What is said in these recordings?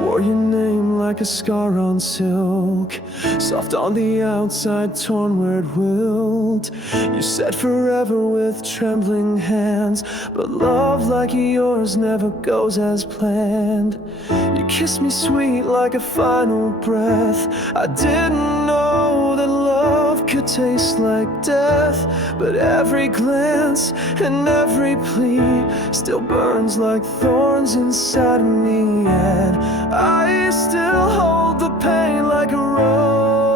wore your name like a scar on silk, soft on the outside, torn where it willed. You said forever with trembling hands, but love like yours never goes as planned. You kissed me sweet like a final breath. I didn't know that love could taste like death, but every glance and every plea still burns like thorns inside me, and I still hold the pain like a rose,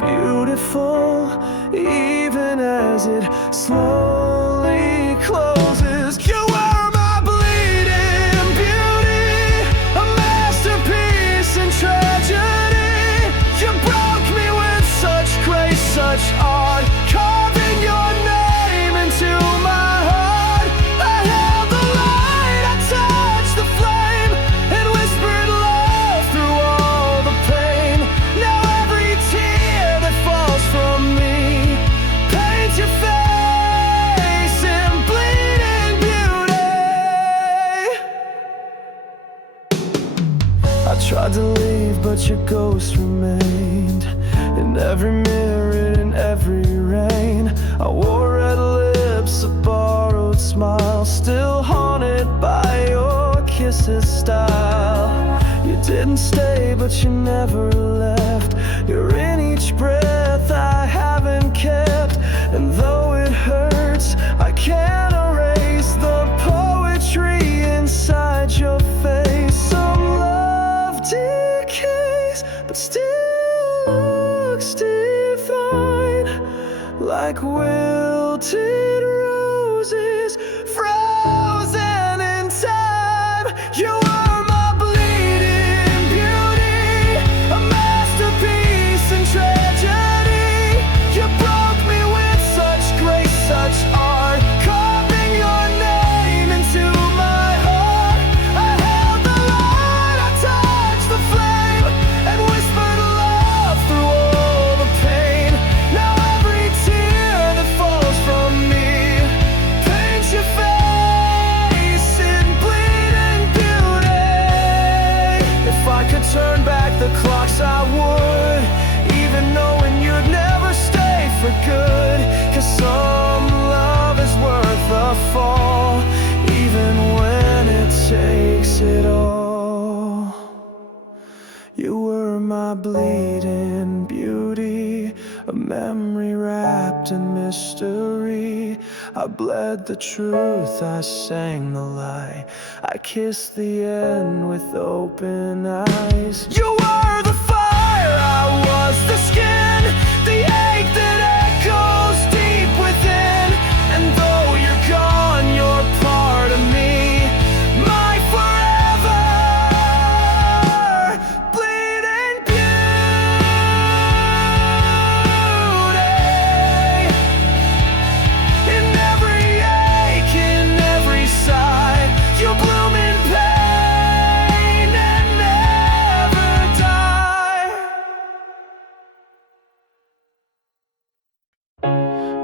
beautiful even as it slowly closes. You were my bleeding beauty, a masterpiece in tragedy. You broke me with such grace, such art, carving your name into my heart. I held the light, I touched the flame, and whispered love through all the pain. Now every tear that falls from me paints your face in bleeding beauty. I tried to leave, but your ghost remained in every mirror, in every rain. I wore red lips, a borrowed smile, still haunted by your kisses style. You didn't stay, but you never left. You're in each breath I haven't kept, and though it hurts, I can't erase the poetry inside your face. Some love decays, but still looks divine, like wilted roses frozen in time. You were my bleeding beauty, a masterpiece in tragedy. You broke me with such grace, such art, carving your name into my heart. I held the light, I touched the flame, and whispered love through all the pain. Now every tear that falls from me paints your face in bleeding beauty. If I could turn back the clocks, I would, even knowing you'd never stay for good. 'Cause some love is worth a fall, even when it takes it all. You were my bleeding beauty, a memory wrapped in mystery. I bled the truth, I sang the lie, I kissed the end with open eyes. You were the fire, I was the skin, the ache that echoes deep within. And though you're gone, you're part of me, my forever bleeding beauty. In every ache, in every sigh, you bloom in pain and never die.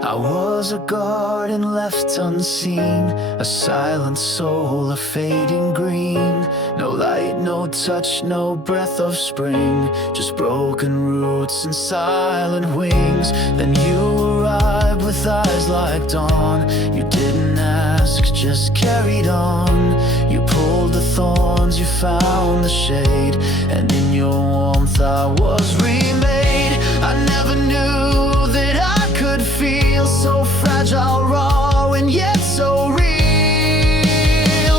I was a garden left unseen, a silent soul, a fading green. No light, no touch, no breath of spring, just broken roots and silent wings. Then you arrived with eyes like dawn. You didn't ask, just carried on. You pulled the thorns, you found the shade, and in your warmth I was remade. I never knew that I could feel so fragile, raw, and yet so real.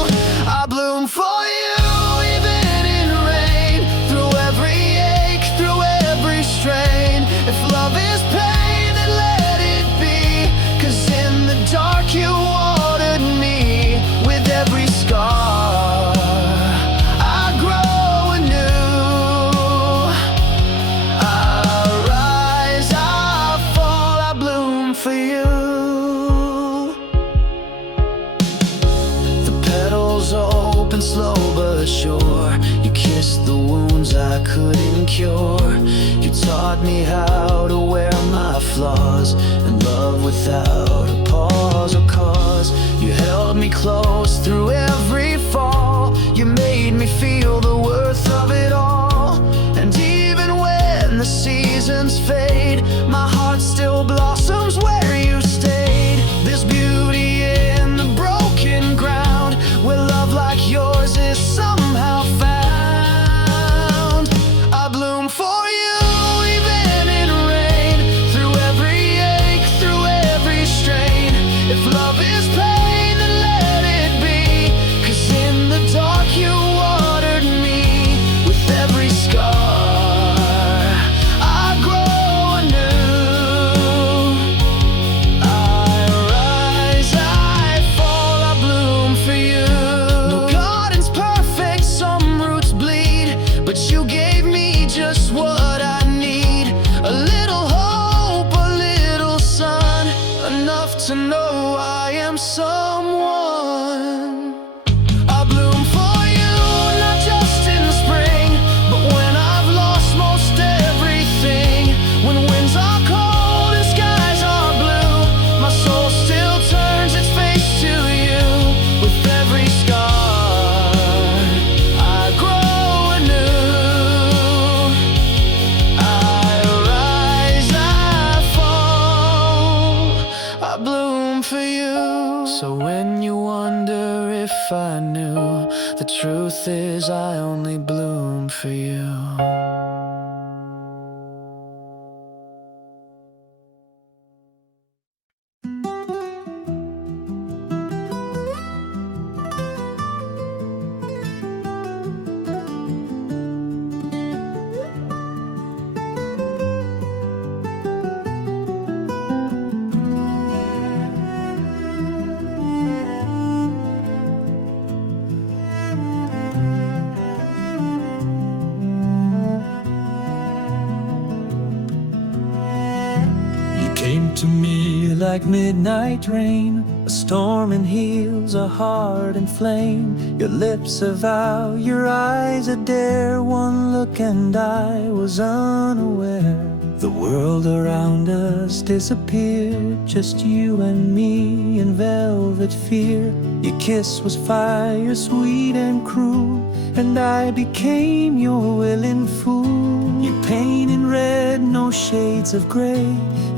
I bloom for you, even in rain, through every ache, through every strain. If love is pain, then let it be, 'cause in the dark you watered me. With every scar I grow anew. I rise, I fall, I bloom for you. The petals open slow but sure. You kissed the wounds I couldn't cure. You taught me how to wear my flaws, and love without a pause or cause. You held me close through every fall, knew. The truth is I only bloom for you. Came to me like midnight rain, a storm in heels, a heart in flame. Your lips a vow, your eyes a dare. One look and I was unaware. The world around us disappeared, just you and me in velvet fear. Your kiss was fire, sweet and cruel, and I became your willing fool. You paint in red, no shades of gray,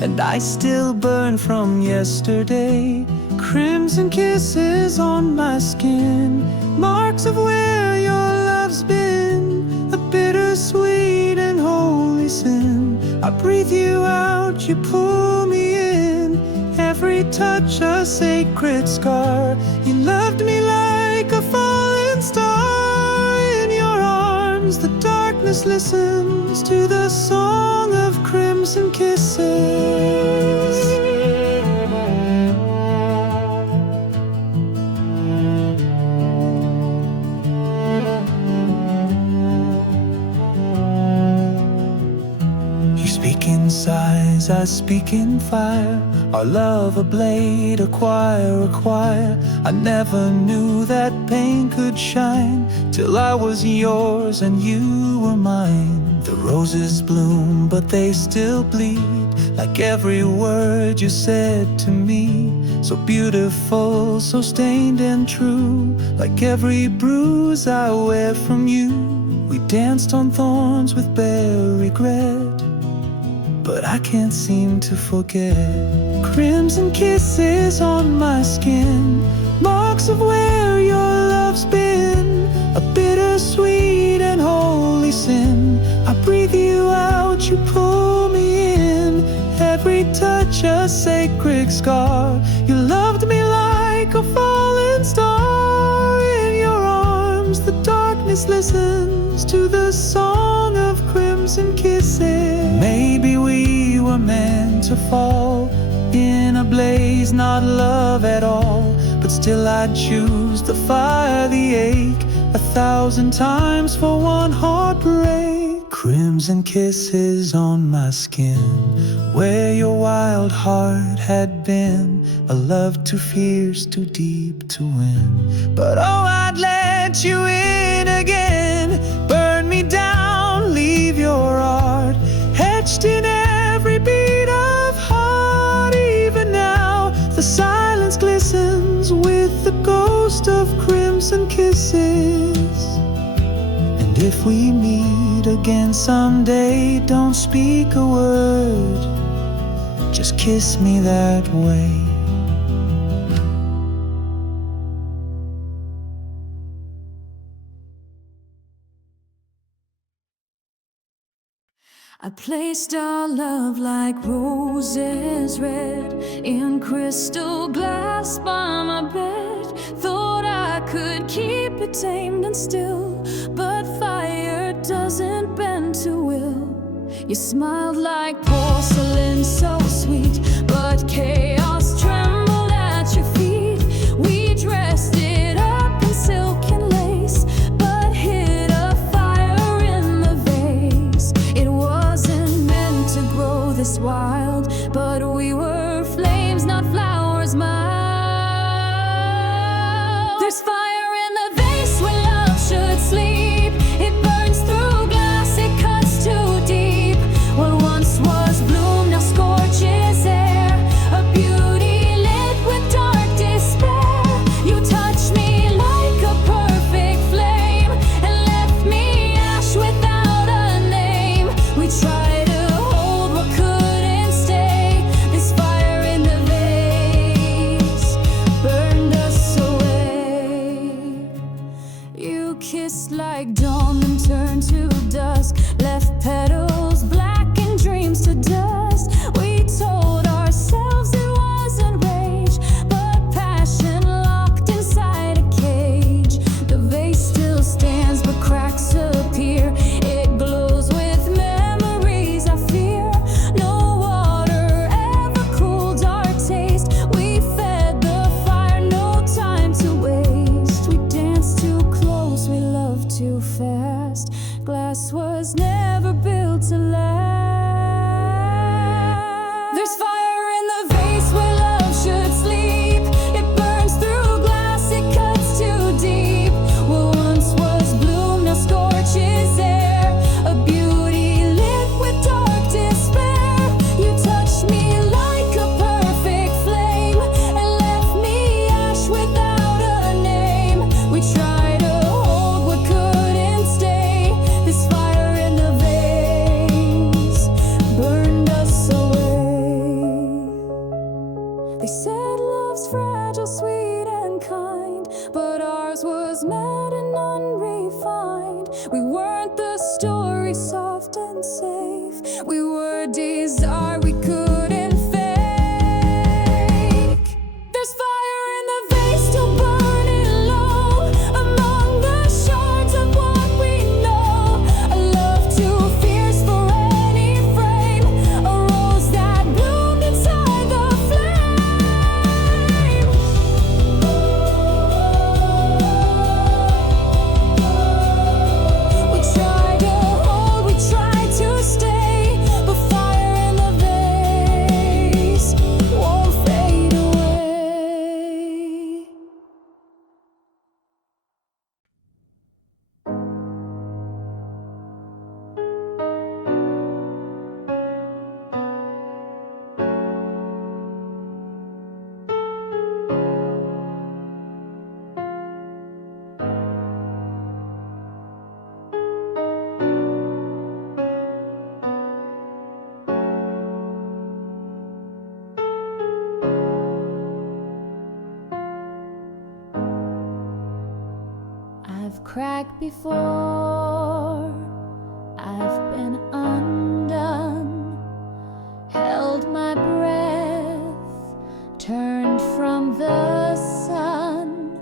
and I still burn from yesterday. Crimson kisses on my skin, marks of where your love's been. A bittersweet and holy sin. I breathe you out, you pull me in. Every touch a sacred scar. You loved me like a fallen star. In your arms the darkness listens to the song of crimson kisses. You speak in sighs, I speak in fire. Our love a blade, a choir, a choir. I never knew that pain could shine till I was yours and you were mine. The roses bloom, but they still bleed, like every word you said to me. So beautiful, so stained and true, like every bruise I wear from you. We danced on thorns with bare regret, but I can't seem to forget. Crimson kisses on my skin, marks of where your love's been. A bittersweet and holy sin. I breathe you out, you pull me in. Every touch a sacred scar. You loved me like a fallen star. In your arms the darkness listens to the song of crimson kisses. Maybe we were meant to fall in a blaze, not love at all. But still I'd choose the fire, the ache, 1,000 times for one heartbreak. Crimson kisses on my skin, where your wild heart had been. A love too fierce, too deep to win. But oh, I'd let you in again. Burn me down, leave your art etched in every beat of heart. Even now the silence glistens with the ghost of crimson kisses. And if we meet again someday, don't speak a word, just kiss me that way. I placed our love like roses red in crystal glass by my bed. Thought I could keep it tamed and still, but fire doesn't bend to will. You smiled like porcelain, so sweet, but chaos trembled at your feet. We dressed it up in silk and lace, but hid a fire in the vase. It wasn't meant to grow this wild, but we were flames, not flowers mild. There's fire in the vase where love should sleep. It burns through glass, it cuts too deep. What once was bloom now scorches air. kissed like dawn, then turned to dusk. Left petals black and dreams to dust. We told ourselves it wasn't rage, but passion locked inside a cage. The vase still stands, but cracks appear. It glows with memories I fear. No water ever cooled our taste. We fed the fire, no time to waste. We danced too close, we loved too fast. Glass was never built to last. There's fire in the vase where love should sleep. It burns through glass, it cuts too deep. What once was bloom now scorches air. A beauty lit with dark despair. You touched me like a perfect flame and left me ash without a name. We tried to hold what couldn't stay. This fire in the vase burned us away. They said love's fragile, sweet and kind, but ours was mad and unrefined. We weren't the story, soft and safe. We were desire we couldn't fake. There's fire in the vase still burning low, among the shards of what we know. A love too fierce for any frame, a rose that bloomed inside the flame. We tried to hold, we tried to stay, but fire in the vase won't fade away. I've cracked before, I've been undone, held my breath, turned from the sun.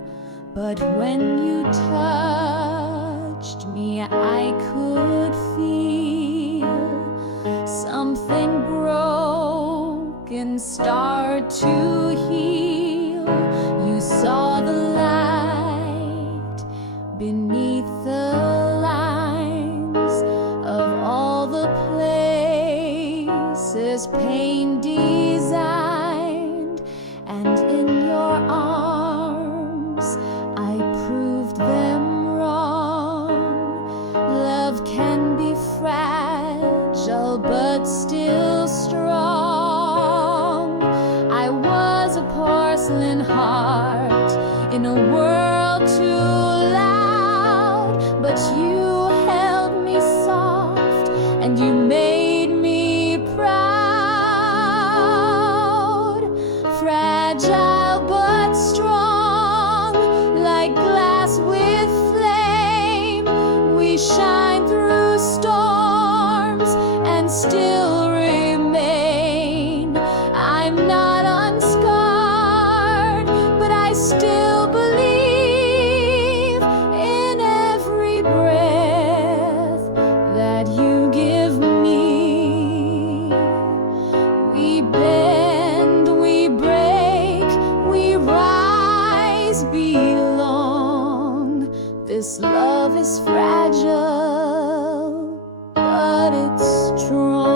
But when you touched me, I could feel something broken start to heal. You saw the light beneath the lines of all the places pain designed, and in your arms I proved them wrong. Love can be fragile but still strong. I was a porcelain heart in a world too loud, but you held me soft and you made me proud. Fragile but strong, like glass with flame, we shine through storms and still remain. I'm not unscarred, but I still believe in every breath that you give me. We bend, we break, we rise, belong. This love is fragile, but it's strong.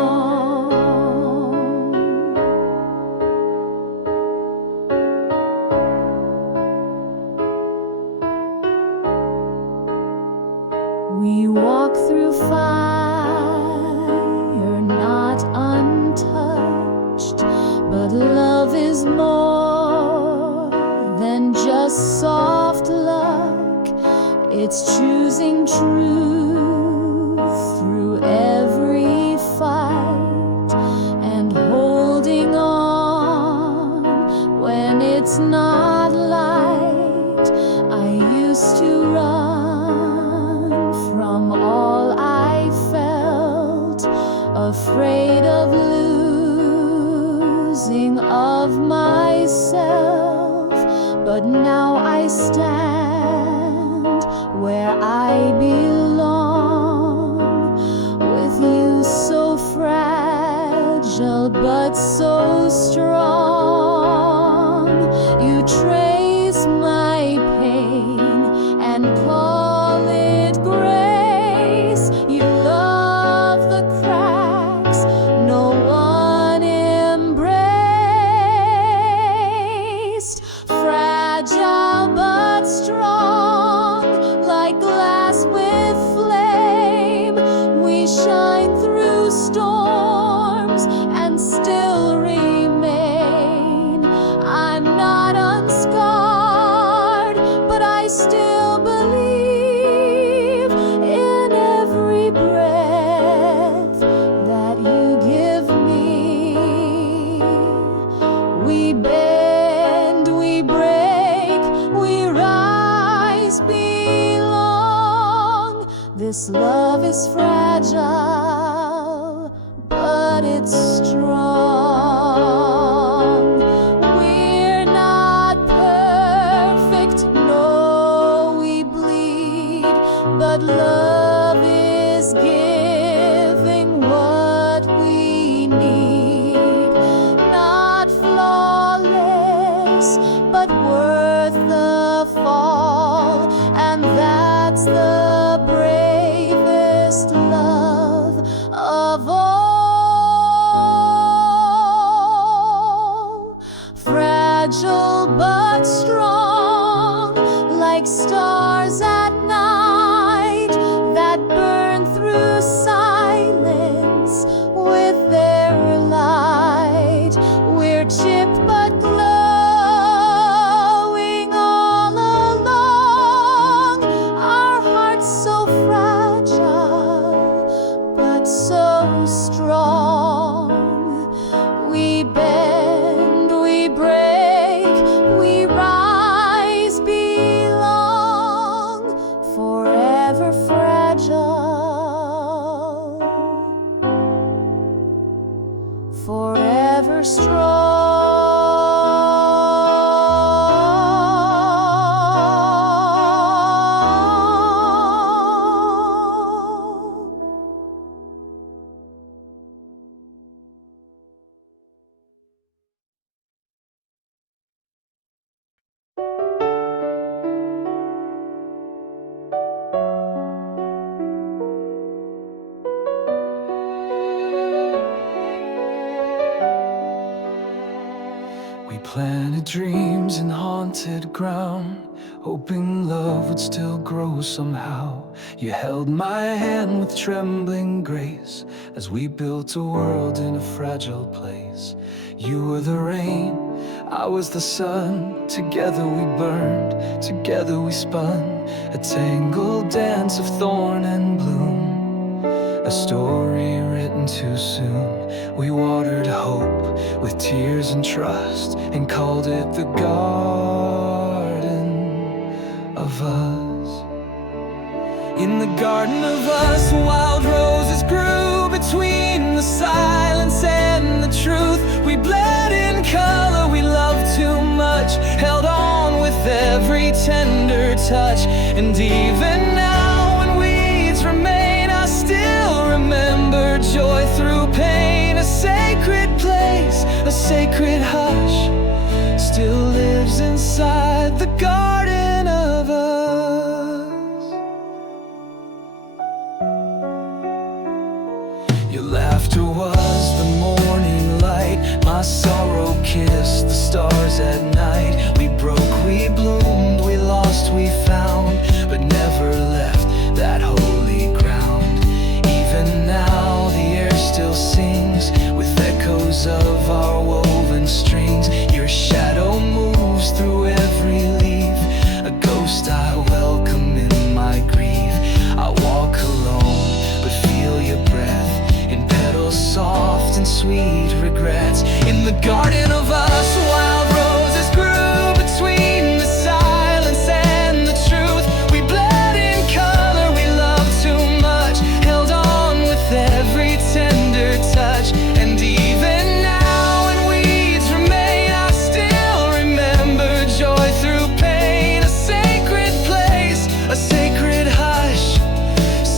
We walk through fire, not untouched, but love is more than just soft luck. It's choosing truth through every fight and holding on when it's not light. I used to run afraid of losing of myself, but now I stand where I belong, with you so fragile but so strong. You trace my pain and call it grace. You love the cracks no one embraced. Fragile but strong, like glass with flame, we shine through storms and still remain. I'm not unscarred, but I still believe in every breath that you give me. We bend, we break, we rise, belong. This love is fragile, but it's strong. We're not perfect, no, we bleed, but love is giving what we need. Not flawless, but worth the fall, and that's the bravest love of all. Fragile but strong, like stars at night that burn through silence with their light. We're chipped but glowing all along. Our hearts so fragile but so strong. We bend, we break, we rise, belong. Forever fragile, forever strong. We planted dreams in haunted ground, hoping love would still grow somehow. You held my hand with trembling grace as we built a world in a fragile place. You were the rain, I was the sun. Together we burned, together we spun, a tangled dance of thorn and bloom. A story written too soon. We watered hope with tears and trust, and called it the garden of us. In the garden of us, wild roses grew between the silence and the truth. We bled in color, we loved too much, held on with every tender touch. And even now when weeds remain, I still remember joy through pain. A sacred place, a sacred hush, still lives inside the garden of us. Your laughter was the morning light, my sorrow kissed the stars at night. We broke, we bloomed, we lost, we found, but never left that holy ground. Even now the air still sings with echoes of our woven strings. Your shadow moves through every leaf, a ghost I welcome in my grief. I walk alone but feel your breath in petals soft and sweet regrets. In the garden of us, wild roses grew between the silence and the truth. We bled in color, we loved too much, held on with every tender touch.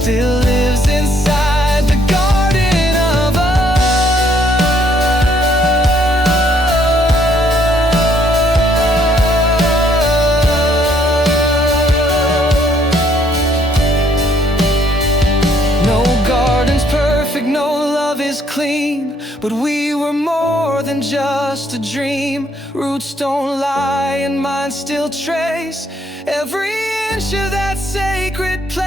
still lives inside the garden of No garden's perfect, no love is clean, but we were more than just a dream. Roots don't lie and mine still trace every inch of that sacred place.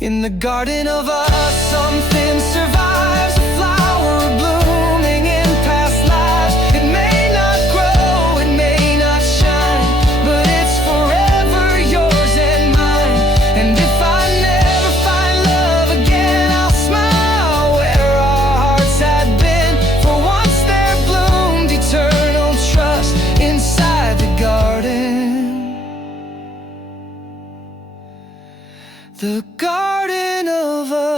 In the garden of us, something survives, a flower blooming in past lives. It may not grow, it may not shine, but it's forever yours and mine. And if I never find love again, I'll smile where our hearts had been. For once there bloomed eternal trust inside the garden. The garden of us.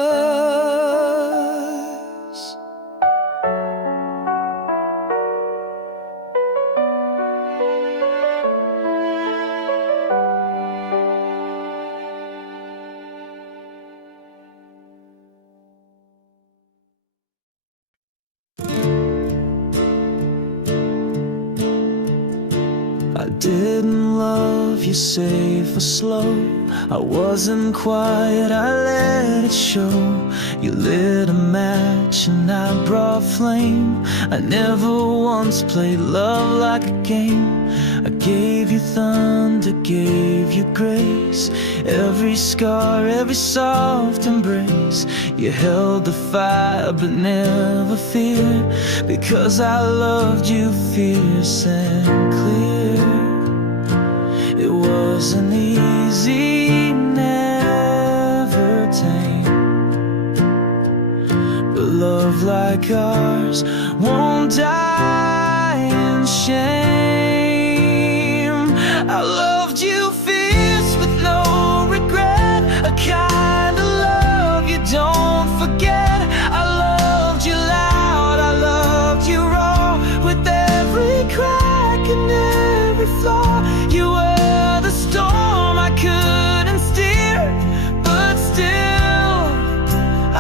I didn't love you safe or slow. I wasn't quiet, I let it show. You lit a match and I brought flame. I never once played love like a game. I gave you thunder, gave you grace. Every scar, every soft embrace. You held the fire but never fear, because I loved you fierce and clear. It wasn't easy, never tame, but love like ours won't die in shame. I loved you fierce with no regret, a kind of love you don't forget. I loved you loud, I loved you raw, with every crack and every flaw. You were the storm I couldn't steer, but still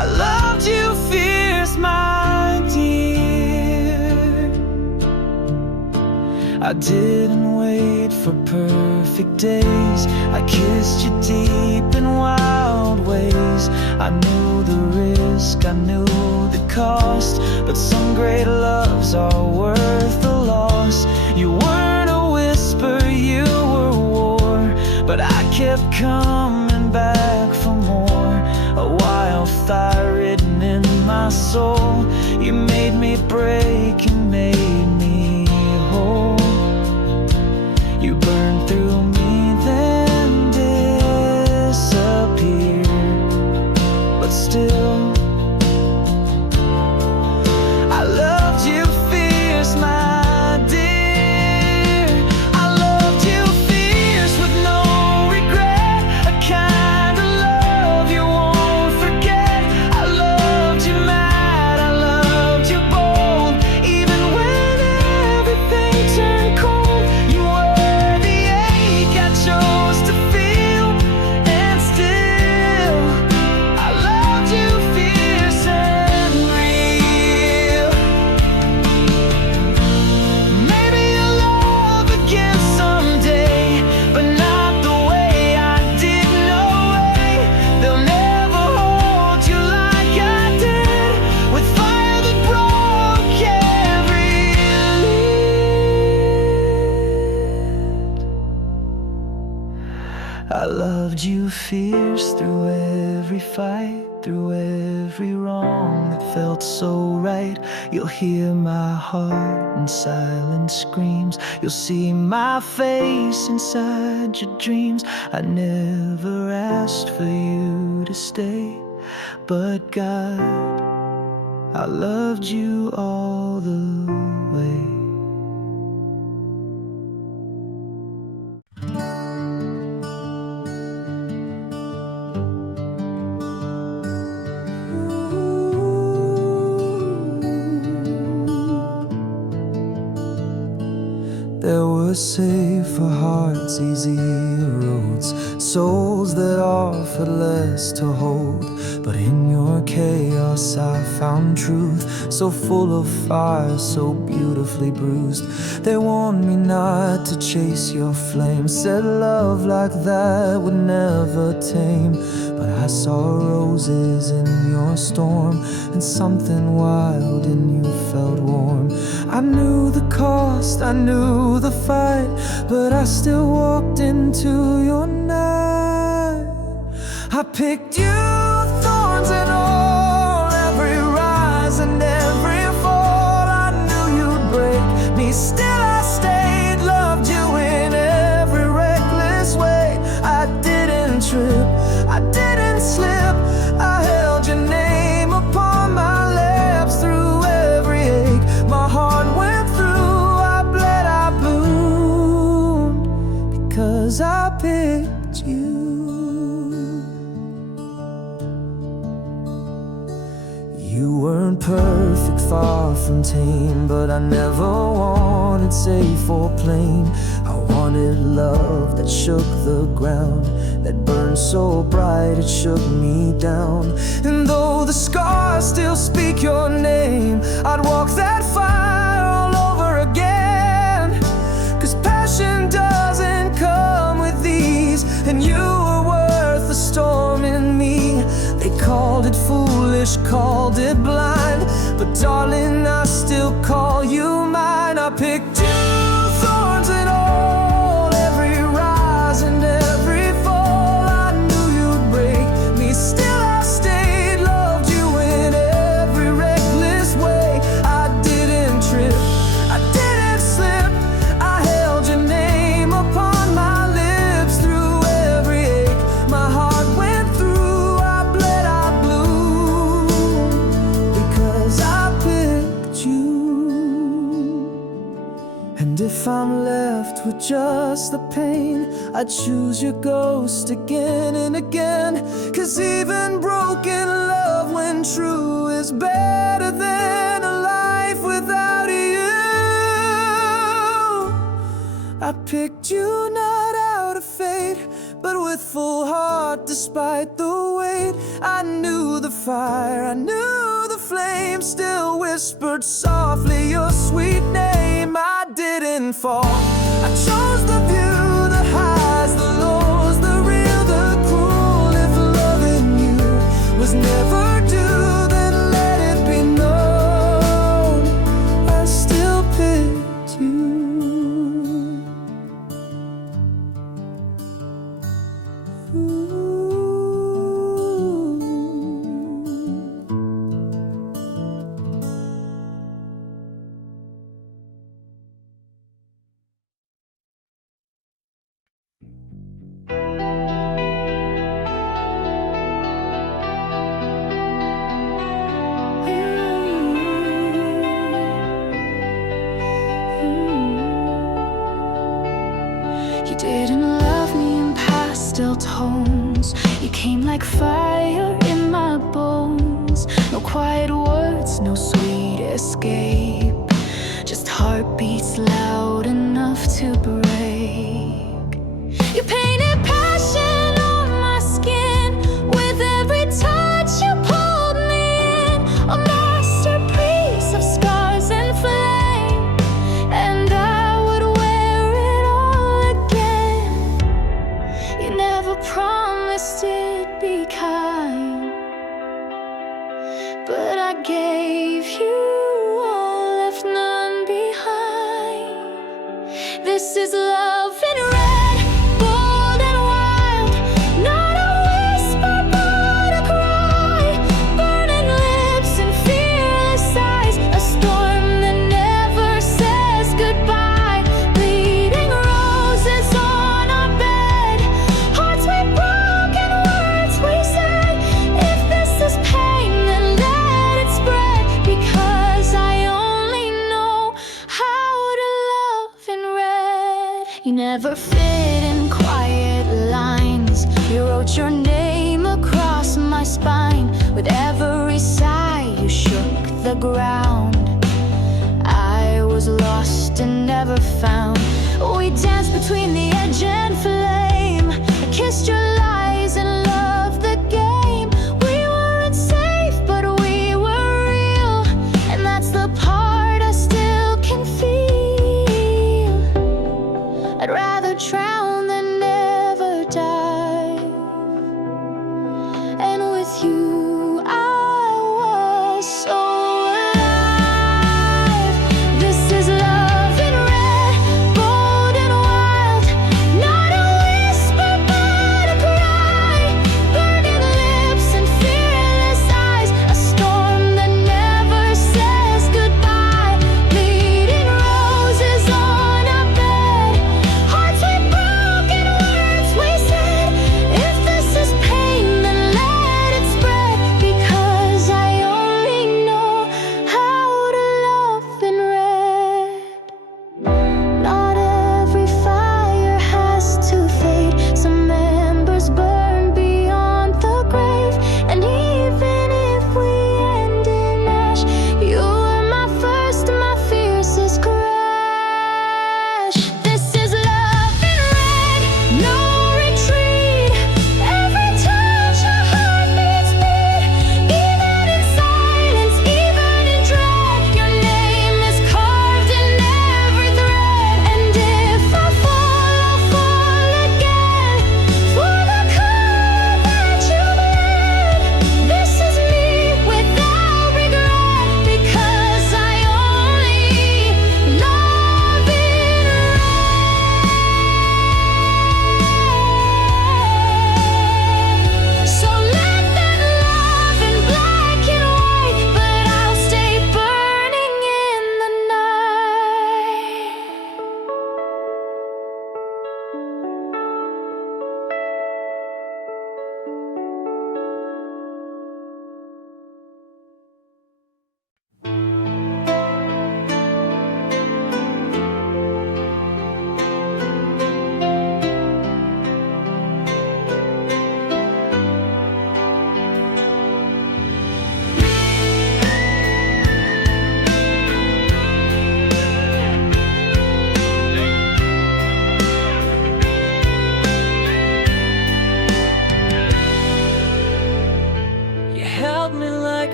I loved you fierce, my dear. I didn't wait for perfect days. I kissed you deep in wild ways. I knew the risk, I knew the cost, but some great loves are worth the loss. You weren't a whisper, you were war, but I kept coming back for more. A wildfire written in my soul. You made me break and made me whole. You burned through me then disappeared, but still I loved you fierce, my dear. I loved you fierce with no regret, a kind of love you won't forget. I loved you mad, I loved you bold, even when everything turned cold. You were the ache I chose to feel, and still I loved you fierce and real. Maybe you'll love again someday, but not the way I did, no way. They'll never hold you like I did, with fire that broke every lid. I loved you fierce through every fight, through every wrong that felt so right. You'll hear my heart in silent screams. You'll see my face inside your dreams. I never asked for you to stay, but God, I loved you all the way. There were safer hearts, easier roads, souls that offered less to hold. But in your chaos I found truth, so full of fire, so beautifully bruised. They warned me not to chase your flame, said love like that would never tame. But I saw roses in your storm, and something wild in you felt warm. I knew the cost, I knew the fight, but I still walked into your night. I picked you, thorns and all, every rise and every fall. I knew you'd break me, still I stayed, loved you in every reckless way. I didn't trip, I didn't slip, I held your name upon my lips. Through every ache my heart went through, I bled, I bloomed, because I picked you. You weren't perfect, far from tame, but I never wanted safe or plain. I wanted love that shook the ground, that burned so bright it shook me down. And though the scars still speak your name, I'd walk that fire all over again. 'Cause passion doesn't come with ease, and you were worth the storm in me. They called it foolish, called it blind, but darling, I still call you mine. I picked you, thorns and all, every rise and every fall. I knew you'd break me, still I stayed, loved you in every reckless way. I didn't trip, I didn't slip, I held your name upon my lips. Through every ache my heart went through, I bled, I bloomed, because I picked you. And if I'm left with just the pain, I'd choose your ghost again and again. 'Cause even broken love, when true, is better than a life without you. I picked you not out of fate, but with full heart despite the weight. I knew the fire, I knew the flame, still whispered softly your sweet name. I didn't fall, I chose the view, the highs, the lows, the real, the cruel. If loving you was never due, then let it be known, I still picked you. You didn't love me in pastel tones, you came like fire in my bones. No quiet words, no sweet escape, just heartbeats loud enough to break. You painted passion on my skin, with every touch you pulled me in. A masterpiece of scars and flame, and I would wear it all again. You never promised it'd be kind, but I gave you all, left none behind. This is love in red, bold and wild, not a whisper but a cry. Burning lips and fearless eyes, a storm that never says goodbye. Bleeding roses on our bed, hearts we broke and words we said. If this is pain, then let it spread, because I only know how to love in red. You never fit in quiet lines, you wrote your name across my spine. With every sigh you shook the ground. I was lost and never found. We danced between the edge and flame, I kissed your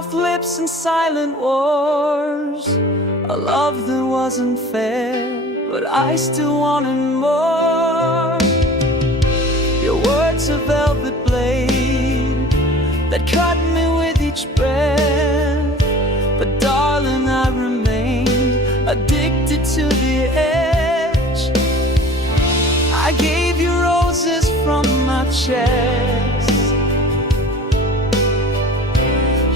soft lips and silent wars, a love that wasn't fair, but I still wanted more. Your words a velvet blade that cut me with each breath, but darling, I remained addicted to the edge. I gave you roses from my chest.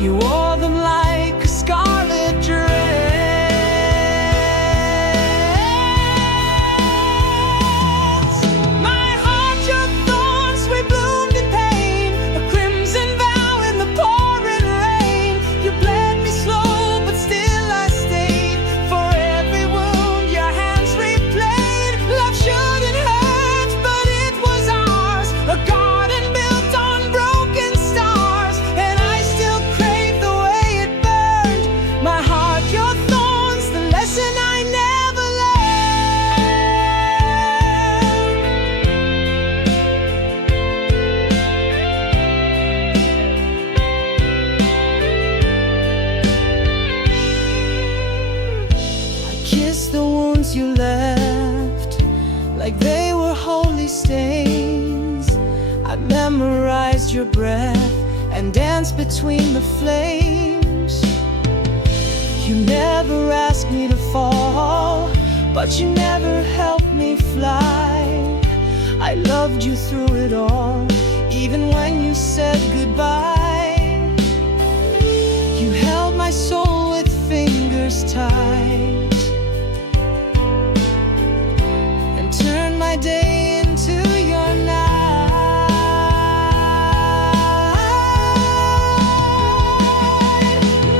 You wore them like a scarlet dress. My heart, your thorns, we bloomed in pain, a crimson vow in the pouring rain. You bled me slow, but still I stayed. For every wound your hands replayed. Love shouldn't hurt, but it was ours, a garden built on broken stars, and I still crave the way it burned. My heart, your thorns, the lesson I never learned. I kissed the wounds you left like they were holy stains. I memorized your breath and danced between the flames. You never asked me to fall, but you never helped me fly. I loved you through it all, even when you said goodbye. You held my soul with fingers tight and turned my day into your night.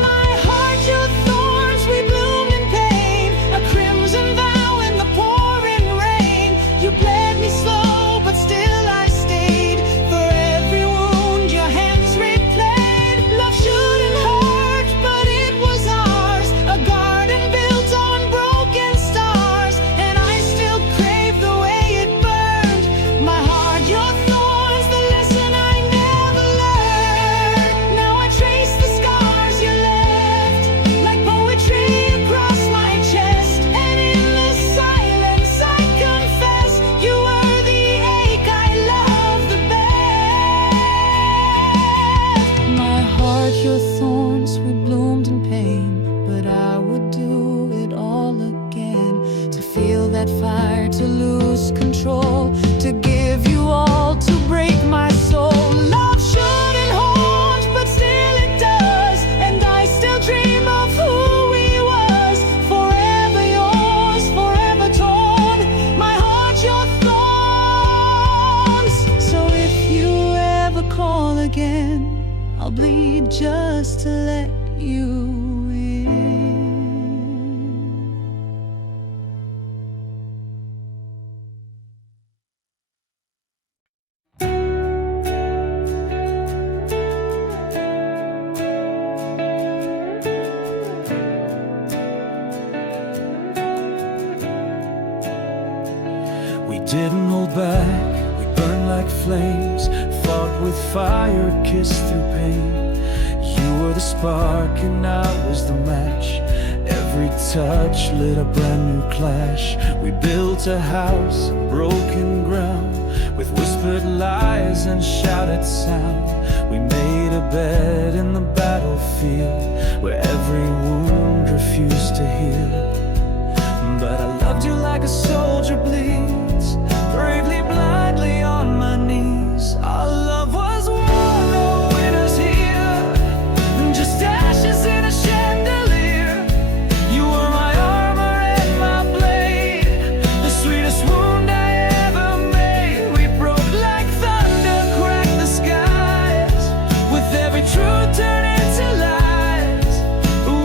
My heart, your thorns, we bloomed in pain, a crimson vow in the pouring rain. You bled me slow, but still I stayed. For every wound your hands replayed. Love shouldn't hurt, but it was ours, a garden built on broken stars, and I still crave the way it burned. My heart, your thorns, the lesson I never learned. Now I trace the scars you left like poetry across my chest, and in the silence I confess you were the ache I loved the best. My heart, your thorns, we bloomed in pain, but I would do it all again, to feel that fire, to lose control, to give you all, to break my soul. Love shouldn't haunt, but still it does, and I still dream of who we was. Forever yours, forever torn. My heart, your thorns. So if you ever call again, I'll bleed just to let you in. We didn't hold back, we burned like flames, fought with fire, kissed through pain. You were the spark and I was the match. Every touch lit a brand new clash. We built a house on broken ground, with whispered lies and shouted sound. We made a bed in the battlefield, where every wound refused to heal. But I loved you like a soldier bleeds, bravely, blindly on my knees. Our love was war, no winners here, just ashes in a chandelier. You were my armor and my blade, the sweetest wound I ever made. We broke like thunder, cracked the skies, with every truth turned into lies.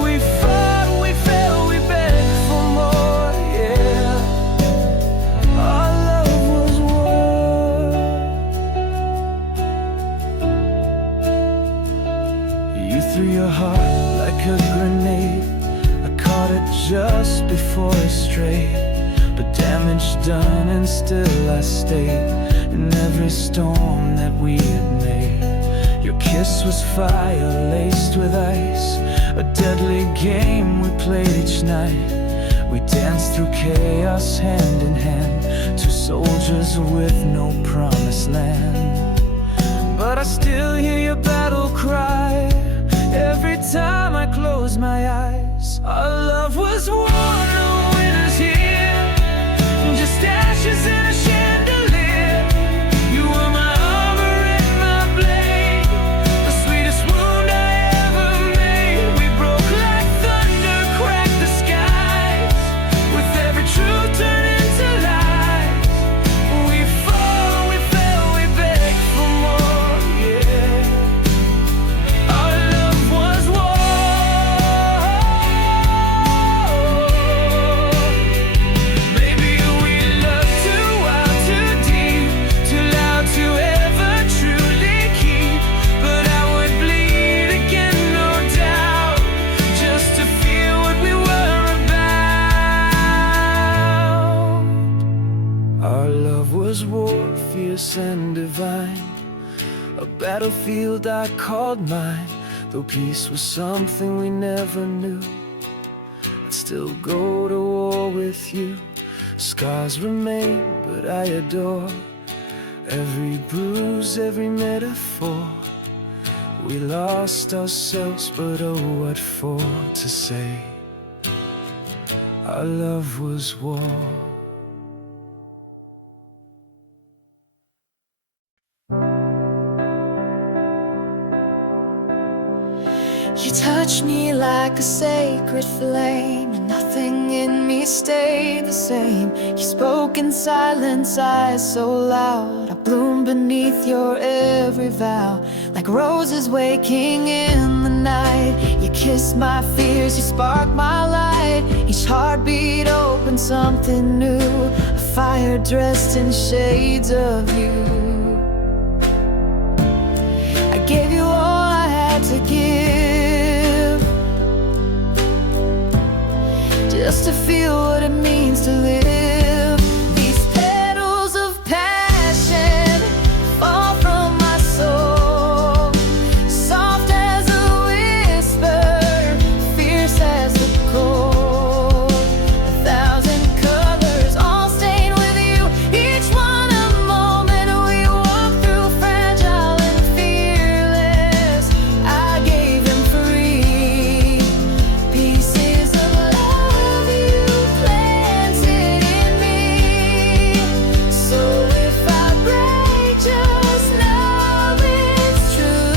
We fought, we fell, we begged for more, yeah. Our love was war. You threw your heart like a grenade, I caught it just before it strayed. But damage done and still I stayed in every storm that we had made. Your kiss kiss was fire laced with ice, a deadly game we played each night. We danced through chaos hand in hand, two soldiers with no promised land. But I still hear your battle cry every time I close my eyes. Our love was won, no winners here, just ashes in a chandelier. You were my armor and my blade, the sweetest wound I ever made. We broke like thunder, cracked the skies, with every truth turned into lies. We fall, we fell, we begged for more, yeah. Our love was war. Maybe we loved too wild, too deep, too loud to ever truly keep. But I would bleed again, no doubt, just to feel what we were about. Our love was war, fierce and divine, a battlefield I called mine. Though peace was something we never knew, I'd still go to war with you. Scars remain, but I adore every bruise, every metaphor. We lost ourselves, but oh, what for to say our love was war. You touch me like a sacred flame, and nothing in me stayed the same. You spoke in silence, eyes so loud, I bloomed beneath your every vow. Like roses waking in the night, you kissed my fears, you sparked my light. Each heartbeat opened something new, a fire dressed in shades of you. I gave you all I had to give, just to feel what it means to live. These petals of passion fall from my soul, soft as a whisper, fierce as the cold. 1,000 colors, all stained with you, each one a moment we walk through, fragile and fearless. I gave them free, pieces of love you planted in me. So if I break, just know it's true.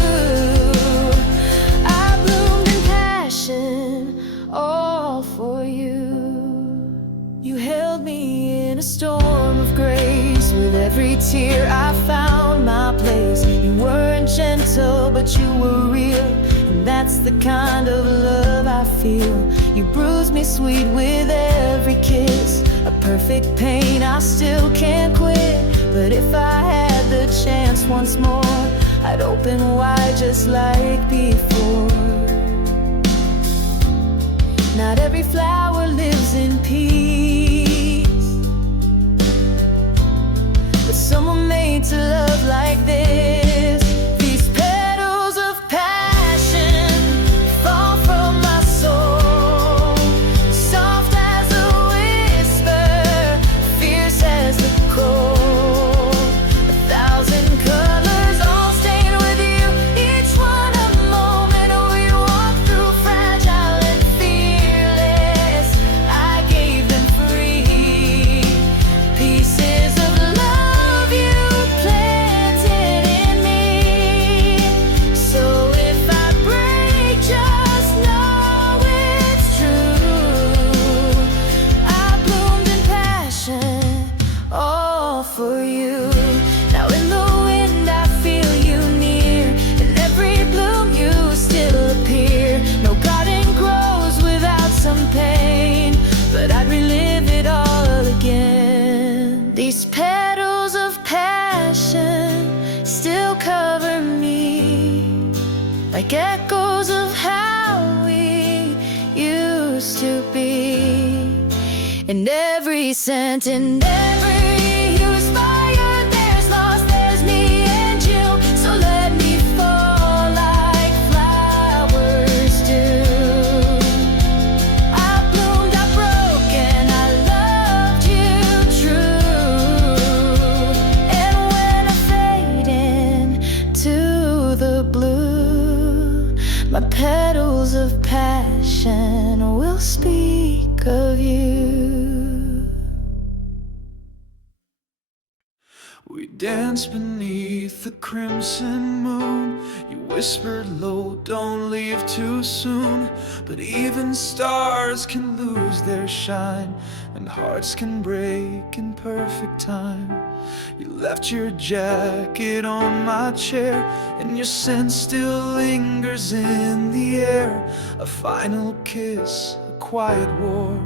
I bloomed in passion, all for you. You held me in a storm of grace, with every tear I found my place. You weren't gentle, but you were real, and that's the kind of love I feel. You bruised me sweet with every kiss, a perfect pain I still can't quit. But if I had the chance once more, I'd open wide just like before. Not every flower lives in peace, but some were made to love like this. These petals of passion fall from my soul, soft as a whisper, fierce as the cold. 1,000 colors, all stained with you, each one a moment we walk through, fragile and fearless. I gave them free, pieces of love you planted in me. So if I break, just know it's true. I bloomed in passion, all for you. Now in the wind I feel you near, in every bloom you still appear. No garden grows without some pain, but I'd relive it all again. These petals of passion still cover me, like echoes of how we used to be. And every scent and every hue is fire. There's lost, there's me and you. So let me fall We danced beneath the crimson moon. You whispered low, don't leave too soon. But even stars can lose their shine, and hearts can break in perfect time. You left your jacket on my chair, and your scent still lingers in the air. A final kiss, a quiet war.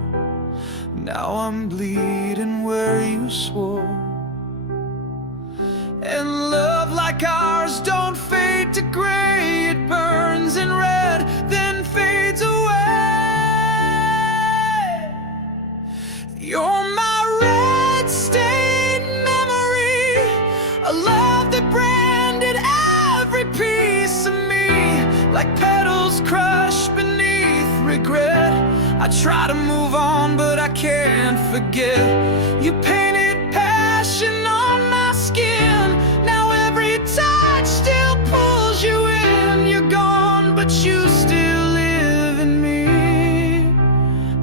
Now I'm bleeding where you swore. And love like ours don't fade to gray. It burns in red, then fades away. You're my red-stained memory, a love that branded every piece of me. Like petals crushed beneath regret, I try to move on, but I can't forget. You painted passion on my skin. Now every touch still pulls you in. You're gone, but you still live in me,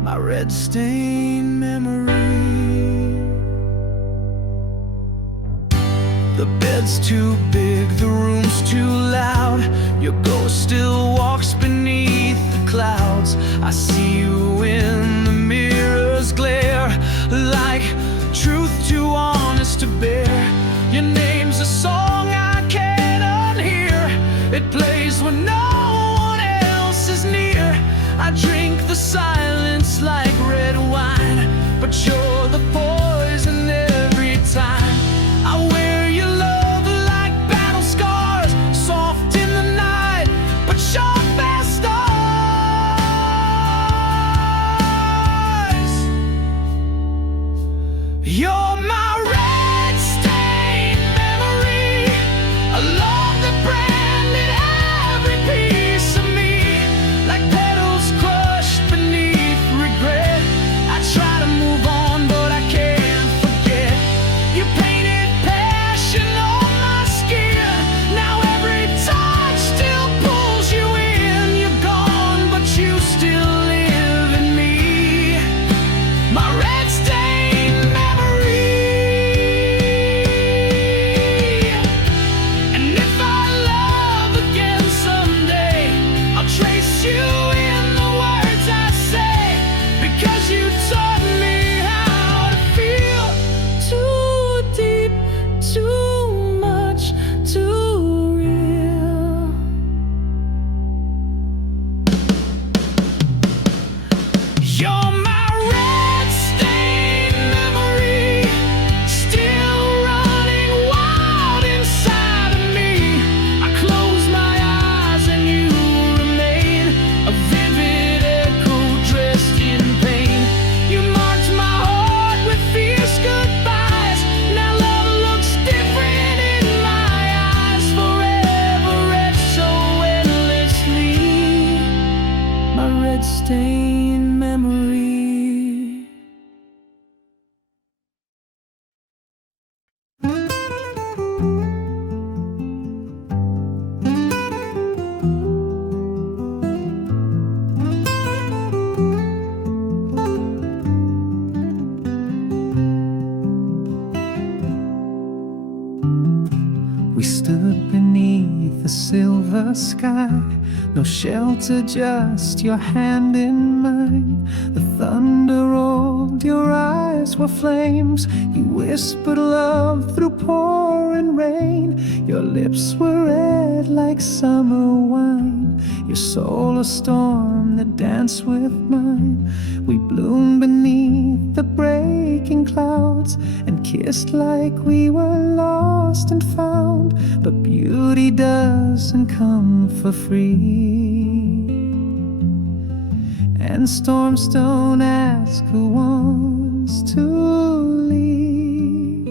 my red-stained memory. The bed's too big, the room's too loud. Your ghost still walks beneath the clouds. I see you in the mirror's glare, like truth too honest to bear. Your name's a song I can't unhear. It plays when no one else is near. I drink the silence like red wine, but you're the poison every time. I wear your love like battle scars, soft in the night, but sharp as stars. You're my red-stained memory, a love that branded every piece of me. Like petals crushed beneath regret, I try to move on, but I can't forget. You painted passion on my skin. Now every touch still pulls you in. You're gone, but you still live in me, my red-stained memory. And if I love again someday, I'll trace you in the words I say, because you taught me how to feel. Too deep, too much, too real. You're my red-stained memory, still running wild inside of me. I close my eyes and you remain, a vivid echo dressed in pain. You marked my heart with fierce goodbyes. Now love looks different in my eyes, forever etched so endlessly, my red-stained memory. We stood beneath the silver sky, no shelter, just your hand in mine. The thunder rolled, your eyes were flames. You whispered love through pouring rain. Your lips were red like summer wine, your soul a storm that danced with mine. We bloomed beneath the breaking clouds and kissed like we were lost and found. But beauty doesn't come for free, and storms don't ask who wants to leave.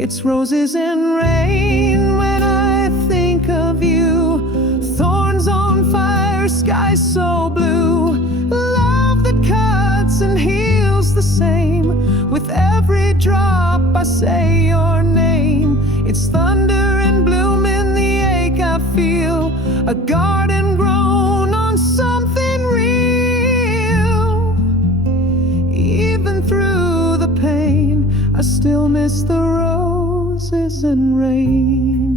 It's roses and rain when I think of you, thorns on fire, sky so blue. Love that cuts and heals the same. With every drop I say your name. It's thunder and bloom in the ache I feel, a garden grown on something real. Even through the pain, I still miss the road roses and rain.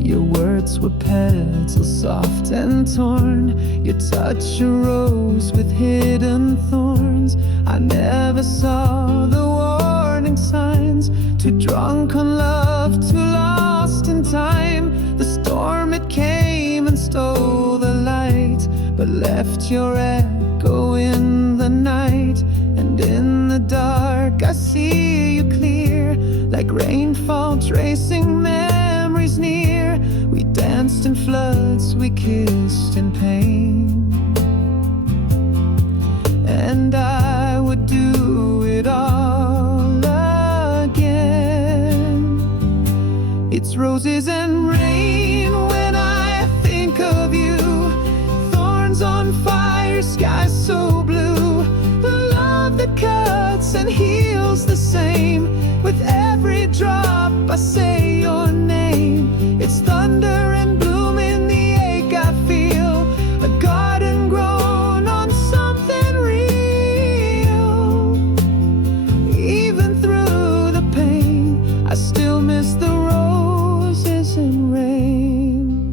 Your words were petals soft and torn. Your touch a rose with hidden thorns. I never saw the warning signs. Too drunk on love, too lost in time. The storm, it came and stole the light, but left your echo in the night. And in the dark I see you clear, like rainfall tracing memories near. We danced in floods, we kissed in pain, and I would do it all again. It's roses and rain when I think of you. Thorns on fire, sky so blue. The love that cuts and heals the same. With every drop I say your name. It's thunder and bloom in the ache I feel. A garden grown on something real. Even through the pain, I still miss the roses and rain.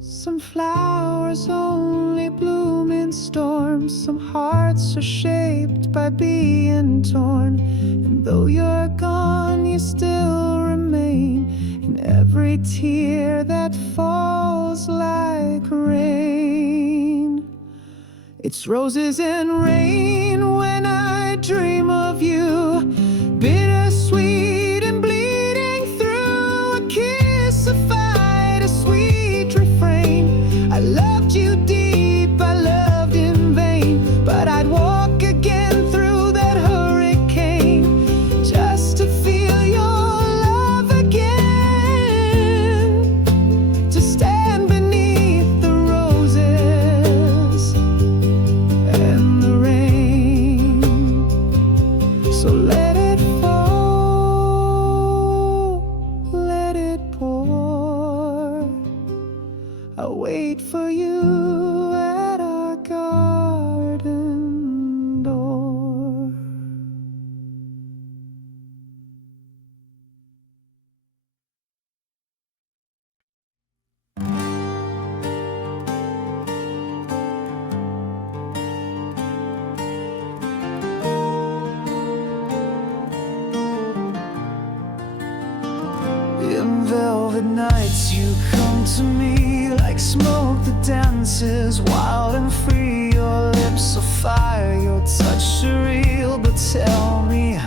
Some flowers only bloom in storms. Some hearts are shaped by being torn. And though you're gone, you still remain in every tear that falls like rain. It's roses and rain when I dream of you. Bittersweet and bleeding through. A kiss, a fight, a sweet refrain. I loved you deep, I loved in vain, but I'd walk again through that hurricane just to feel your love again. To stand beneath the roses and the rain. So let it fall, let it pour. I'll wait for you at our garden door. In velvet nights you come to me, like smoke that dances wild and free. Your lips are fire, your touch surreal. But tell me,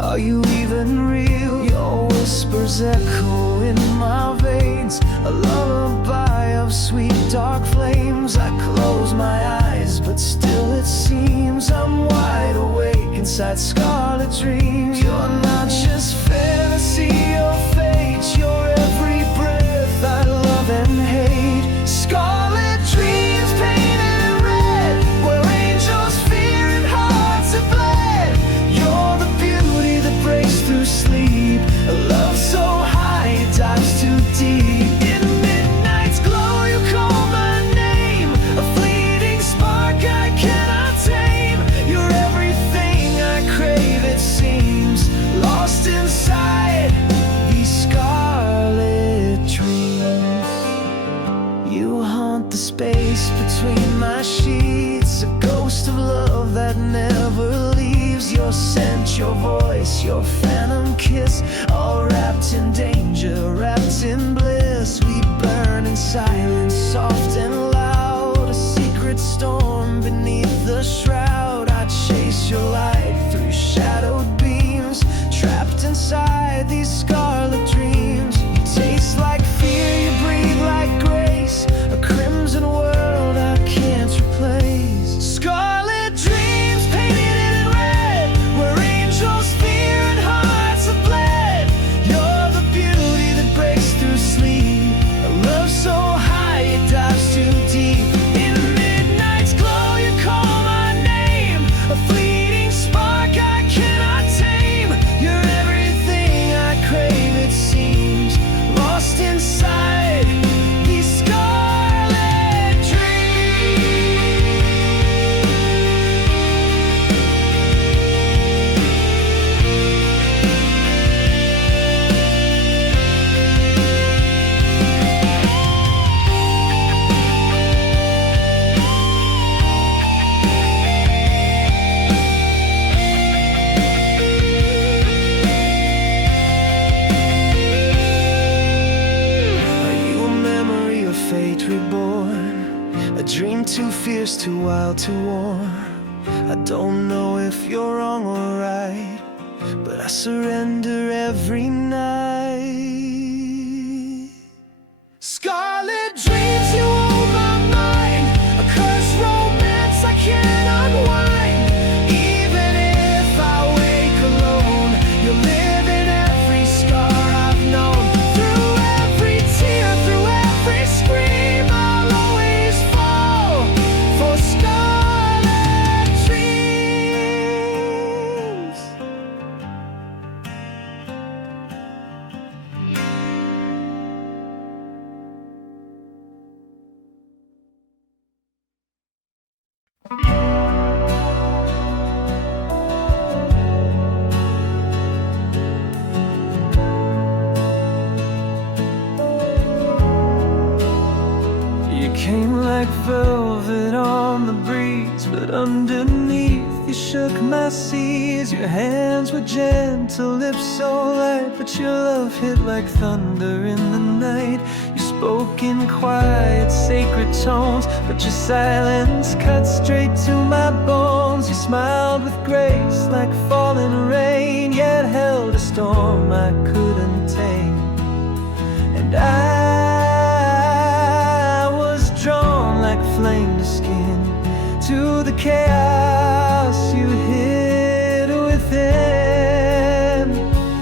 are you even real? Your whispers echo in my veins, a lullaby of sweet dark flames. I close my eyes, but still it seems I'm wide awake inside scarlet dreams. You're not just fantasy or fate, you're every breath I love and hate. Scarlet dreams painted in red, where angels fear and hearts have bled. You're the beauty that breaks through sleep, a love so high it dives too deep. In midnight's glow you call my name, a fleeting spark I cannot tame. You're everything I crave, it seems, lost inside these scarlet dreams. You haunt the space between my sheets, a ghost of love that never leaves. Your scent, your voice, your phantom kiss, all wrapped in danger, wrapped in bliss. We burn in silence, soft and loud, a secret storm beneath the shroud. I chase your light through shadowed beams, trapped inside these scarlet dreams. You taste like fear, you breathe like grace, a crimson world I can't replace. Scarlet dreams painted in red, where angels fear and hearts have bled.'re the beauty that breaks through sleep, a love so high it dives too deep. In midnight's glow you call my name, a out to war. I don't know if you're wrong or right, but I surrender every night. Scarlet dreams, you own my mind, a cursed romance I can't unwind. Even if I wake alone, you live in every scar I've known. Through every tear, through every scream, I'll always fall for scarlet dreams. You came like velvet on the breeze, but underneath you shook my seas. Your hands were gentle, lips so light, but your love hit like thunder in the night. You spoke in quiet, sacred tones, but your silence cut straight to my bones. You smiled with grace like falling rain, yet held a storm I couldn't tame. And I was drawn like flame to skin, to the chaos you hid within.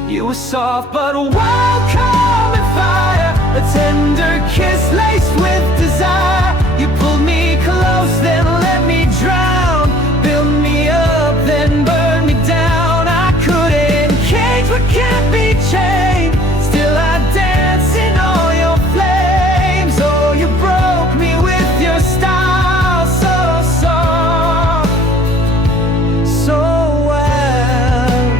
You were soft but welcome in fire, a tender kiss laced with desire. You pulled me close, then let me drown, built me up, then burned me down. I couldn't cage what can't be chained, still I dance in all your flames. Oh, you broke me with your style, so soft, so wild.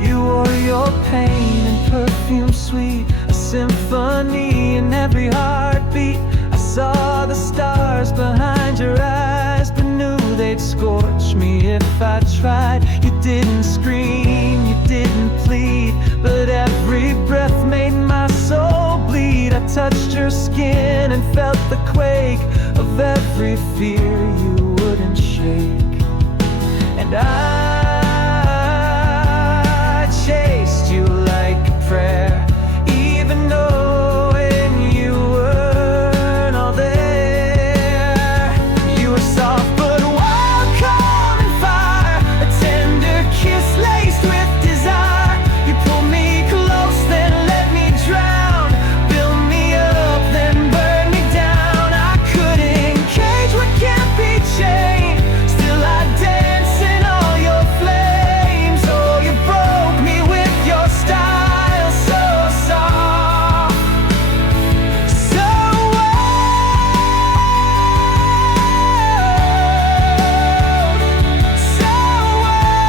You wore your pain and perfume sweet, a symphony in every heartbeat. I saw the stars behind your eyes, but knew they'd scorch me if I tried. You didn't scream, you didn't plead, but every breath made my soul bleed. I touched your skin and felt the quake of every fear you wouldn't shake. And I chased you like a prayer, even knowing you weren't all there. You were soft but welcome in fire, a tender kiss laced with desire. You pulled me close, then let me drown, built me up, then burned me down. I couldn't cage what can't be chained, still I dance in all your flames. Oh, you broke me with your style, so soft, so wild, so wild.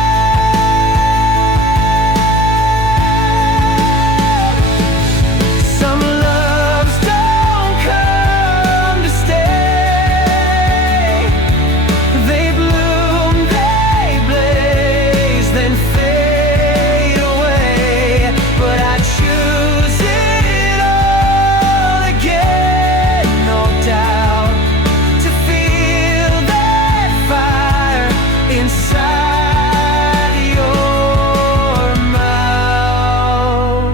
Some loves don't come to stay. They bloom, they blaze, then fade away. But I choose it all again, no doubt, to feel that fire inside your mouth.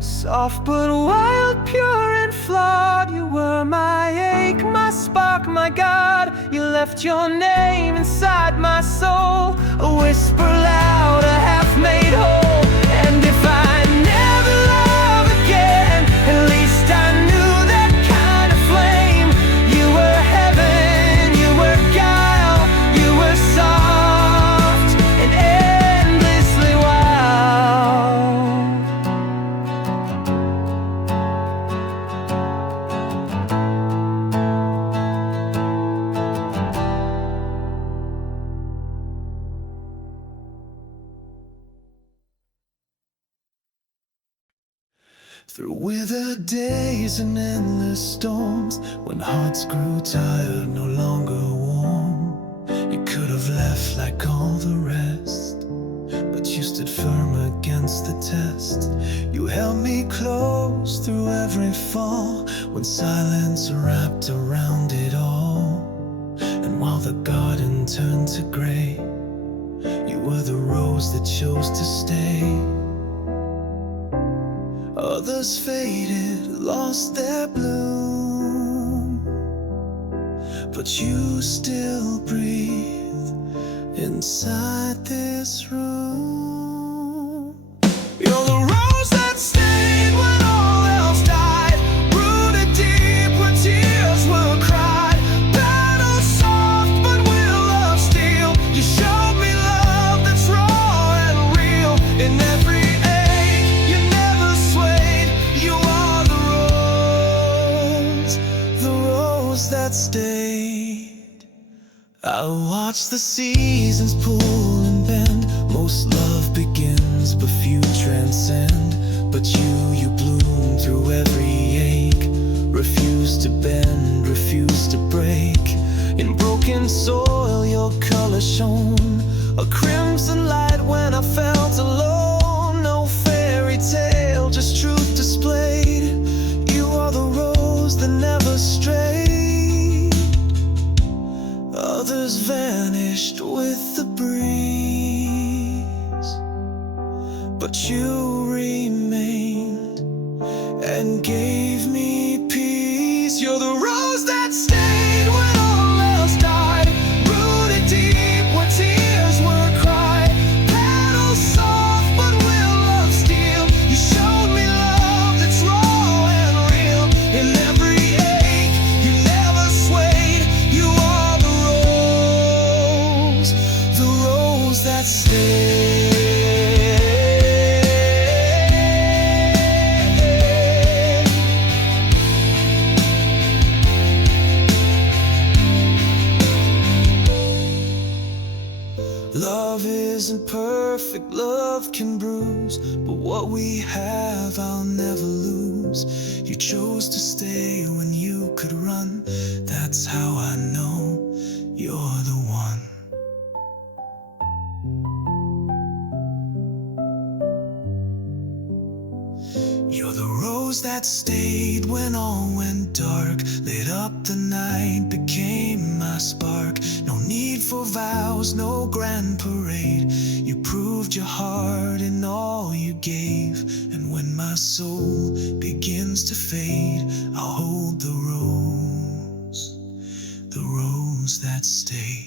Soft but wild, pure and flawed, you were my ache, my spark, my God. You left your name inside my soul, a whisper loud, a half-made whole. And if I never love again, at least I knew that kind of flame. You were heaven, you were guile, you were soft and endlessly wild. Through withered days and endless storms, when hearts grew tired, no longer warm, you could have left like all the rest. stood firm against the test. You held me close through every fall, when silence wrapped around it all. And while the garden turned to gray, you were the rose that chose to stay. Others faded, lost their bloom, but you still breathe inside this room. You're the rose that stayed when all else died, rooted deep when tears were cried, battle soft but will of steel. You showed me love that's raw and real. In every ache you never swayed. You are the rose that stayed. I watch the seasons pull and bend. Most love begins but few transcend. But you bloom through every ache, refuse to bend, refuse to break. In broken soil your color shone, a crimson light when I felt alone. No fairy tale, just truth displayed. You are the rose that never strayed. Others vanished with the breeze, but you remained and gave me peace. You're the rose that stayed when all else died, rooted deep when tears were cried, battle soft but will of steel. You showed me love that's raw and real. In every ache you never swayed. You are the rose that stayed. Love isn't perfect, love can bruise, but what we have I'll never lose. You chose to stay when you could run. That's how I know you're the one. You're the rose that stayed when all went dark, lit up the night, became my spark. No need for vows, no grand parade. You proved your heart in all you gave. And when my soul begins to fade, I'll hold the rose that stayed.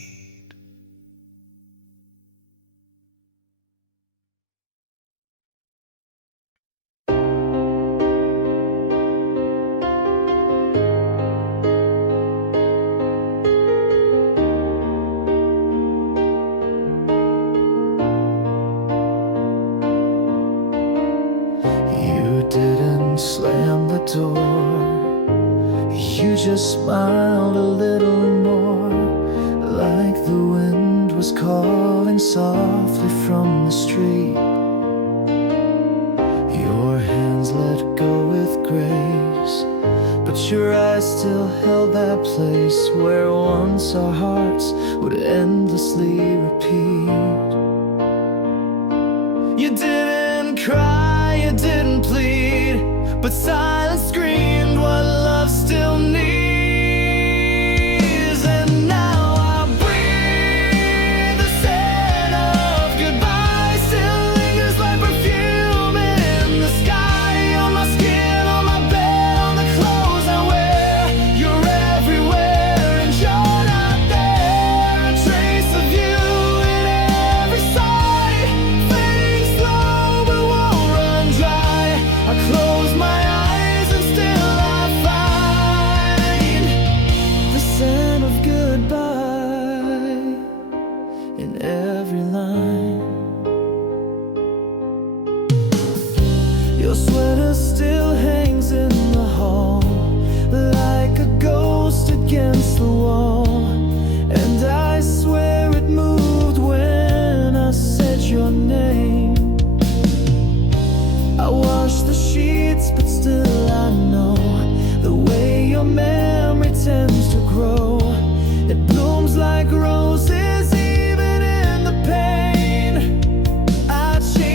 Didn't slam the door, you just smiled a little more, like the wind was calling softly from the street. Your hands let go with grace, but your eyes still held that place where once our hearts would endlessly repeat. You didn't cry, you didn't plead, but silence screamed what love still needs. And now I breathe the scent of goodbye, still lingers like perfume in the sky. On my skin, on my bed, on the clothes I wear. You're everywhere and you're not there. A trace of you in every sight, fading slow but won't run dry. I close my eyes and still I find the scent of goodbye in every line. Your sweater still hangs in the hall, like a ghost against the wall. And I swear it moved when I said your name. I wash the sheets, but still I know the way your memory tends to grow. It blooms like roses even in the pain. I change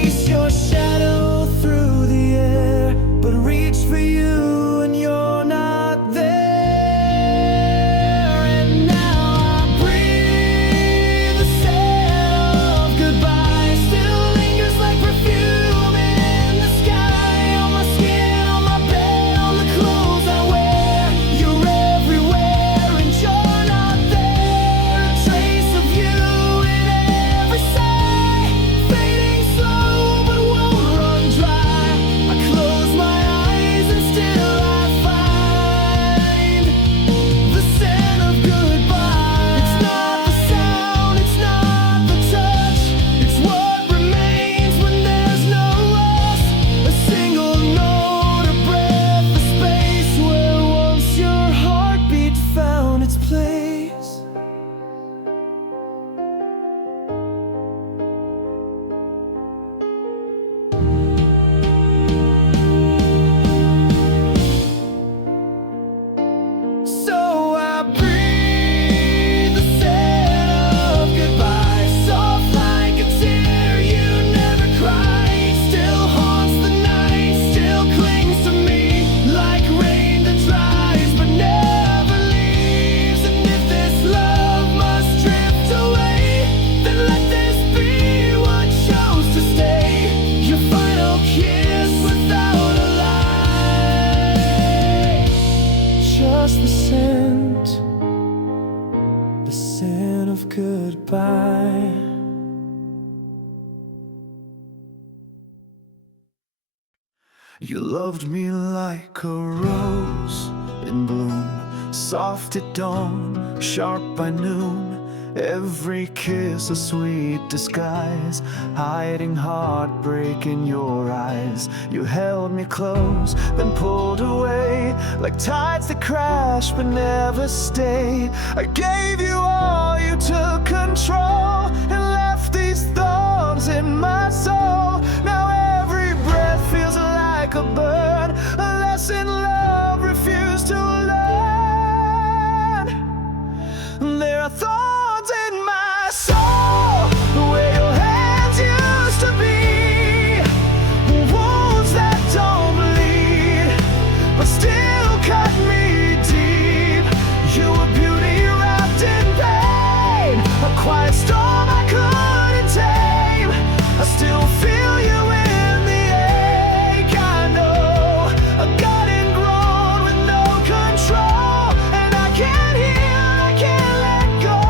You loved me like a rose in bloom, soft at dawn, sharp by noon. Every kiss a sweet disguise, hiding heartbreak in your eyes. You held me close, then pulled away, like tides that crash but never stay. I gave you all, you took control, and left these thorns in my soul. Now every breath feels like a burn, a lesson love refused to learn. There are thorns in my soul, where your hands used to be, wounds that don't bleed, but still cut me deep. You were beauty wrapped in pain, a quiet storm I couldn't tame. I still feel you in the ache. I know a garden grown with no control, and I can't heal, I can't let go.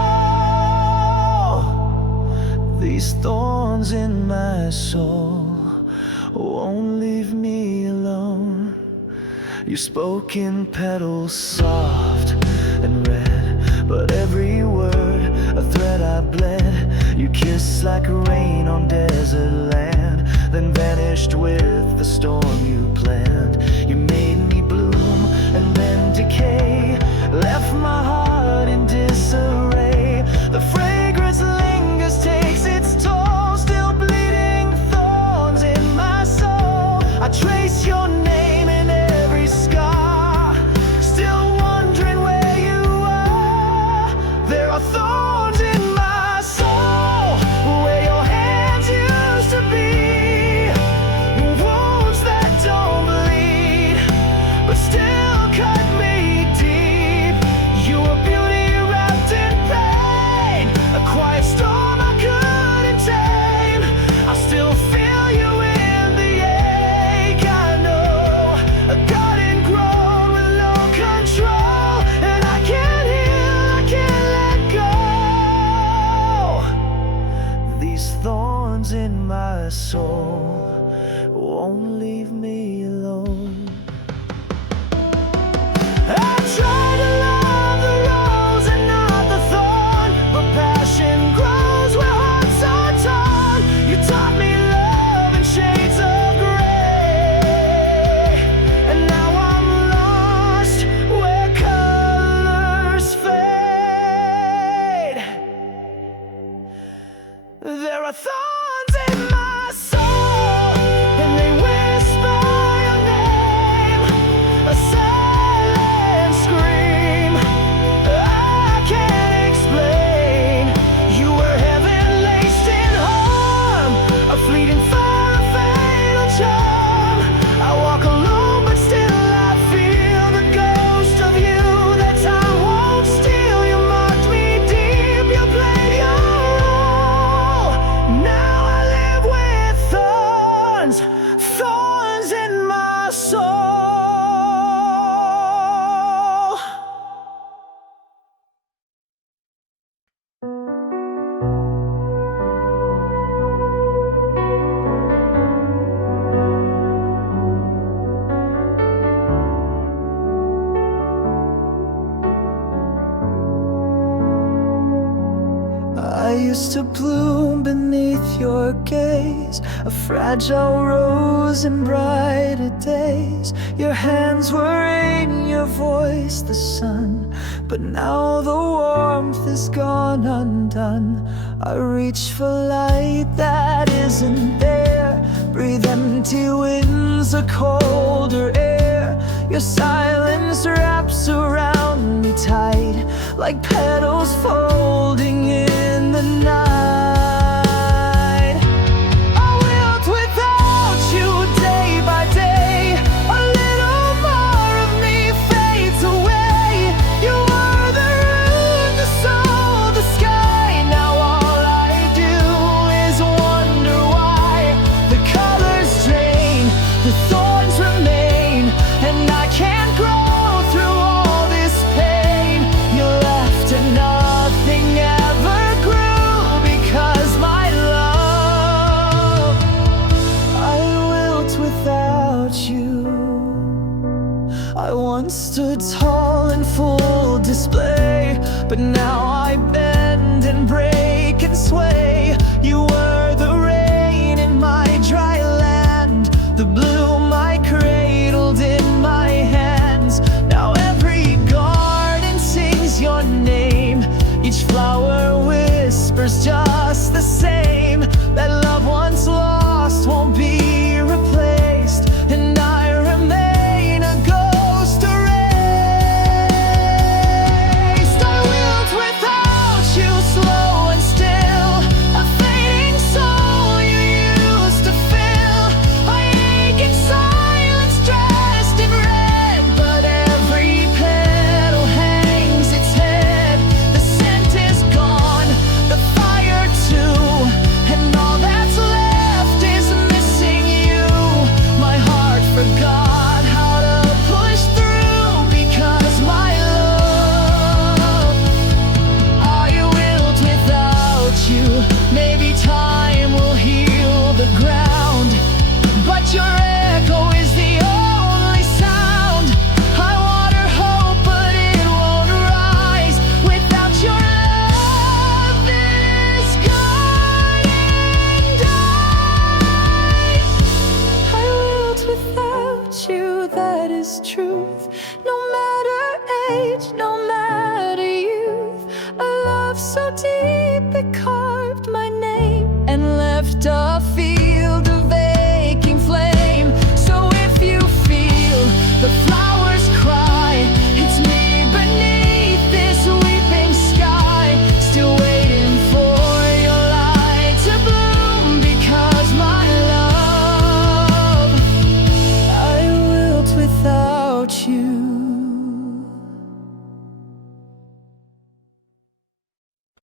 These thorns in my soul won't leave me alone. You spoke in petals soft and red, but every word a thread I bled. You kissed like rain on desert land, then vanished with the storm you planned. You made me bloom and then decay, left my heart in disarray. The fragrance lingers, takes its toll, still bleeding thorns in my soul. I trace your name in every scar, still wondering where you are. There are thorns in my soul, where your hands used to be, wounds that don't bleed, but still cut me deep. You were beauty wrapped in pain, a quiet storm I couldn't tame. I still feel you in the ache. I know a garden grown with no control, and I can't heal, I can't let go. These thorns in my soul won't leave me alone. I try to love the rose and not the thorn, but passion grows where hearts are torn. You taught me love in shades of gray, and now I'm lost where colors fade. There are thorns in my soul, and they whisper your name, a silent scream I can't explain. You were heaven laced in harm, a fleeting fire, a fatal charm. I walk alone, but still I feel the ghost of you that time won't steal. You marked me deep, you played your role. Now I live with thorns, thorns in my soul. I used to bloom beneath your gaze, a fragile rose in brighter days. Your hands were rain, your voice the sun, but now the warmth is gone undone. I reach for light that isn't there, breathe empty winds, a colder air. Your silence wraps around me tight, like petals folding in the night. I wilt without you day by day, a little more of me fades away. You were the root, the soul, the sky. Now all I do is wonder why the colors drain, the thorns remain, and I can't grow through all this pain. You left and nothing ever grew without you. I once stood tall in full display, but now I bend and break and sway. You were the rain in my dry land, the bloom I cradled in my hands. Now every garden sings your name, each flower whispers just the same, that love once lost won't be replaced, and I remain a ghost erased. I wilt without you, slow and still, a fading soul you used to fill. I ache in silence, dressed in red, but every petal hangs its head. The scent is gone, the fire too, and all that's left is missing you. My heart forgot how to push through, because my love, I wilt without you. Maybe time will heal the ground, but your echo is the only sound. I water hope, but it won't rise without your love. This garden dies. I wilt without you, that is truth. No matter age, no matter youth, a love so deep it carved my name and left a